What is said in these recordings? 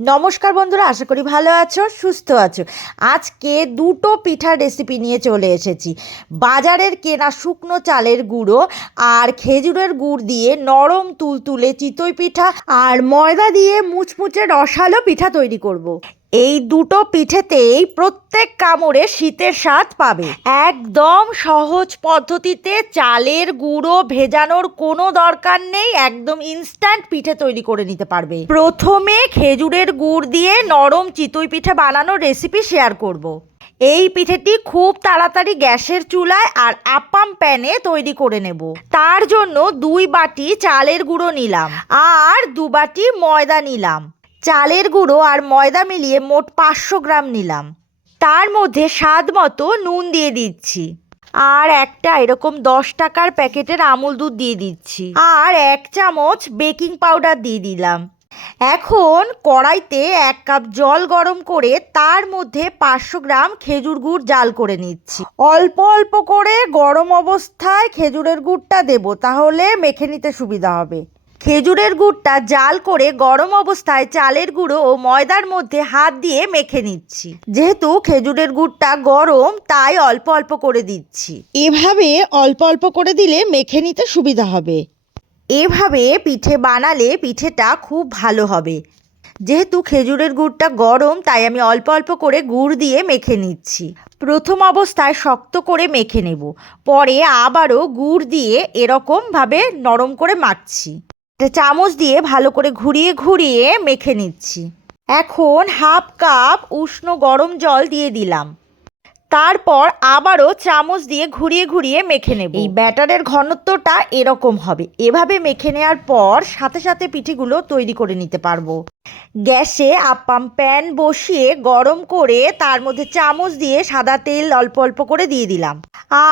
নমস্কার বন্ধুরা, আশা করি ভালো আছো, সুস্থ আছো আজকে দুটো পিঠার রেসিপি নিয়ে চলে এসেছি বাজারের কেনা শুকনো চালের গুঁড়ো আর খেজুরের গুড় দিয়ে নরম তুলতুলে চিতই পিঠা আর ময়দা দিয়ে মুচমুচে রসালো পিঠা তৈরি করব। এই দুটো পিঠেতেই প্রত্যেক কামড়ে শীতের স্বাদ পাবে। একদম সহজ পদ্ধতিতে চালের গুঁড়ো ভেজানোর কোনো দরকার নেই, একদম ইনস্ট্যান্ট পিঠে তৈরি করে নিতে পারবে। প্রথমে খেজুরের গুড় দিয়ে নরম চিতই পিঠে বানানোর রেসিপি শেয়ার করব। এই পিঠেটি খুব তাড়াতাড়ি গ্যাসের চুলায় আর আপাম প্যানে তৈরি করে নেব। তার জন্য দুই বাটি চালের গুঁড়ো নিলাম আর দু বাটি ময়দা নিলাম। চালের গুঁড়ো আর ময়দা মিলিয়ে মোট পাঁচশো গ্রাম নিলাম। তার মধ্যে স্বাদ মতো নুন দিয়ে দিচ্ছি। আর একটা এরকম দশ টাকার প্যাকেটের আমুল দুধ দিয়ে দিচ্ছি। আর এক চামচ বেকিং পাউডার দিয়ে দিলাম। এখন কড়াইতে এক কাপ জল গরম করে তার মধ্যে পাঁচশো গ্রাম খেজুর গুড় জাল করে নিচ্ছি। অল্প অল্প করে গরম অবস্থায় খেজুরের গুড়টা দেব, তাহলে মেখে নিতে সুবিধা হবে। খেজুরের গুড়টা জাল করে গরম অবস্থায় চালের গুঁড়ো ও ময়দার মধ্যে হাত দিয়ে মেখে নিচ্ছি। যেহেতু খেজুরের গুড়টা গরম তাই অল্প অল্প করে দিচ্ছি। এভাবে অল্প অল্প করে দিলে মেখে নিতে সুবিধা হবে। এভাবে পিঠে বানালে পিঠেটা খুব ভালো হবে। যেহেতু খেজুরের গুড়টা গরম তাই আমি অল্প অল্প করে গুড় দিয়ে মেখে নিচ্ছি। প্রথম অবস্থায় শক্ত করে মেখে নেব। পরে আবারও গুড় দিয়ে এরকমভাবে নরম করে মাখছি। চামচ দিয়ে ভালো করে ঘুরিয়ে ঘুরিয়ে মেখে নিচ্ছি। এখন হাফ কাপ উষ্ণ গরম জল দিয়ে দিলাম। তারপর আবারও চামচ দিয়ে ঘুরিয়ে ঘুরিয়ে মেখে নেব। এই ব্যাটারের ঘনত্বটা এরকম হবে। এভাবে মেখে নেওয়ার পর সাথে সাথে পিঠেগুলো তৈরি করে নিতে পারব। গ্যাসে আপ্পাম প্যান বসিয়ে গরম করে তার মধ্যে চামচ দিয়ে সাদা তেল অল্প অল্প করে দিয়ে দিলাম।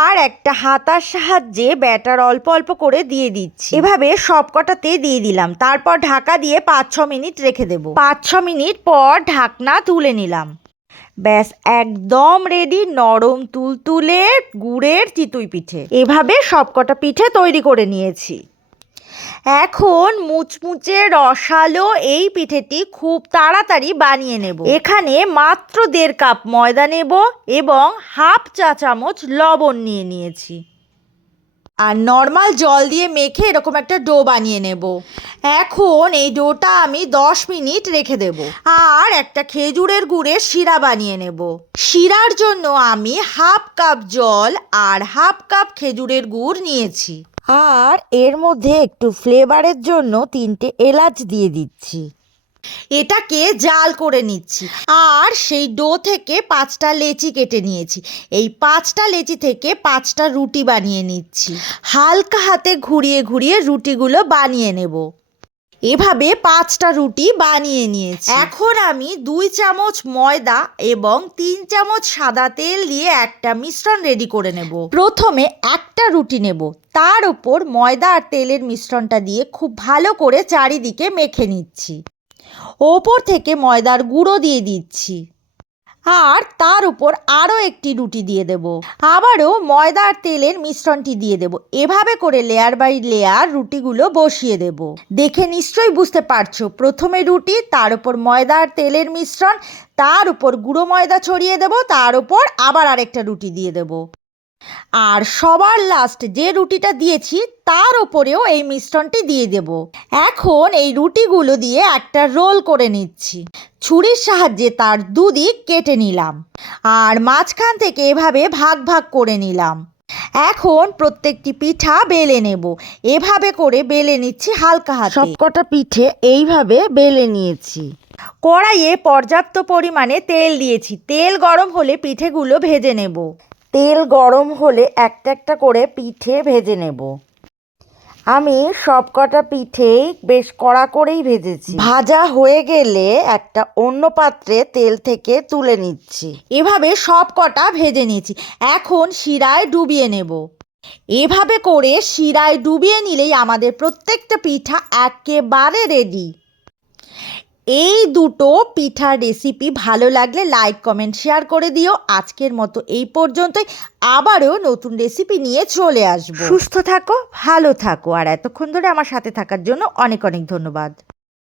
আর একটা হাতার সাহায্যে ব্যাটার অল্প অল্প করে দিয়ে দিচ্ছি। এভাবে সবকটাতে দিয়ে দিলাম। তারপর ঢাকা দিয়ে পাঁচ ছ মিনিট রেখে দেব। পাঁচ ছ মিনিট পর ঢাকনা তুলে নিলাম। ব্যাস, একদম রেডি নরম তুলতুলে গুড়ের চিতুই পিঠে। এভাবে সবকটা পিঠে তৈরি করে নিয়েছি। এখন মুচমুচে রসালো এই পিঠেটি খুব তাড়াতাড়ি বানিয়ে নেব। এখানে মাত্র দেড় কাপ ময়দা নেব এবং হাফ চা চামচ লবণ নিয়ে নিয়েছি। আর নর্মাল জল দিয়ে মেখে এরকম একটা ডো বানিয়ে নেব। এখন এই ডোটা আমি দশ মিনিট রেখে দেব। আর একটা খেজুরের গুড়ের শিরা বানিয়ে নেব। শিরার জন্য আমি হাফ কাপ জল আর হাফ কাপ খেজুরের গুড় নিয়েছি। আর এর মধ্যে একটু ফ্লেভারের জন্য তিনটে এলাচ দিয়ে দিচ্ছি। এটাকে জাল করে নিচ্ছি। আর সেই ডো থেকে পাঁচটা লেচি কেটে নিয়েছি। এই পাঁচটা লেচি থেকে পাঁচটা রুটি বানিয়ে নিচ্ছি। হালকা হাতে ঘুরিয়ে ঘুরিয়ে রুটিগুলো বানিয়ে নেব। এভাবে পাঁচটা রুটি বানিয়ে নিয়েছি। এখন আমি দুই চামচ ময়দা এবং তিন চামচ সাদা তেল দিয়ে একটা মিশ্রণ রেডি করে নেব। প্রথমে একটা রুটি নেব। তার ওপর ময়দা আর তেলের মিশ্রণটা দিয়ে খুব ভালো করে চারিদিকে মেখে নিচ্ছি। ওপর থেকে ময়দার গুঁড়ো দিয়ে দিচ্ছি। আর তার উপর আরও একটি রুটি দিয়ে দেব। আবারও ময়দা আর তেলের মিশ্রণটি দিয়ে দেব। এভাবে করে লেয়ার বাই লেয়ার রুটিগুলো বসিয়ে দেব। দেখে নিশ্চয়ই বুঝতে পারছ, প্রথমে রুটি, তার উপর ময়দা আর তেলের মিশ্রণ, তার উপর গুঁড়ো ময়দা ছড়িয়ে দেব, তার উপর আবার আরেকটা রুটি দিয়ে দেব। আর সবার লাস্ট যে রুটিটা দিয়েছি তার ওপরেও এই মিশ্রণটি দিয়ে দেব। এখন এই রুটিগুলো দিয়ে একটা রোল করে নিচ্ছি। ছুরির সাহায্যে তার দুদিক কেটে নিলাম আর মাঝখান থেকে এভাবে ভাগ ভাগ করে নিলাম। এখন প্রত্যেকটি পিঠা বেলে নেব। এভাবে করে বেলে নিচ্ছি হালকা হাতে। সবকটা পিঠে এইভাবে বেলে নিয়েছি। কড়াইয়ে পর্যাপ্ত পরিমাণে তেল দিয়েছি। তেল গরম হলে পিঠেগুলো ভেজে নেব। তেল গরম হলে একটা একটা করে পিঠে ভেজে নেব। আমি সবকটা পিঠেই বেশ কড়া করেই ভেজেছি। ভাজা হয়ে গেলে একটা অন্য পাত্রে তেল থেকে তুলে নিচ্ছি। এভাবে সব কটা ভেজে নিয়েছি। এখন শিরায় ডুবিয়ে নেব। এভাবে করে শিরায় ডুবিয়ে নিলেই আমাদের প্রত্যেকটা পিঠা একেবারে রেডি এই দুটো পিঠার রেসিপি ভালো লাগলে লাইক কমেন্ট শেয়ার করে দিও। আজকের মতো এই পর্যন্তই। আবারও নতুন রেসিপি নিয়ে চলে আসব। সুস্থ থাকো, ভালো থাকো। আর এতক্ষণ ধরে আমার সাথে থাকার জন্য অনেক অনেক ধন্যবাদ।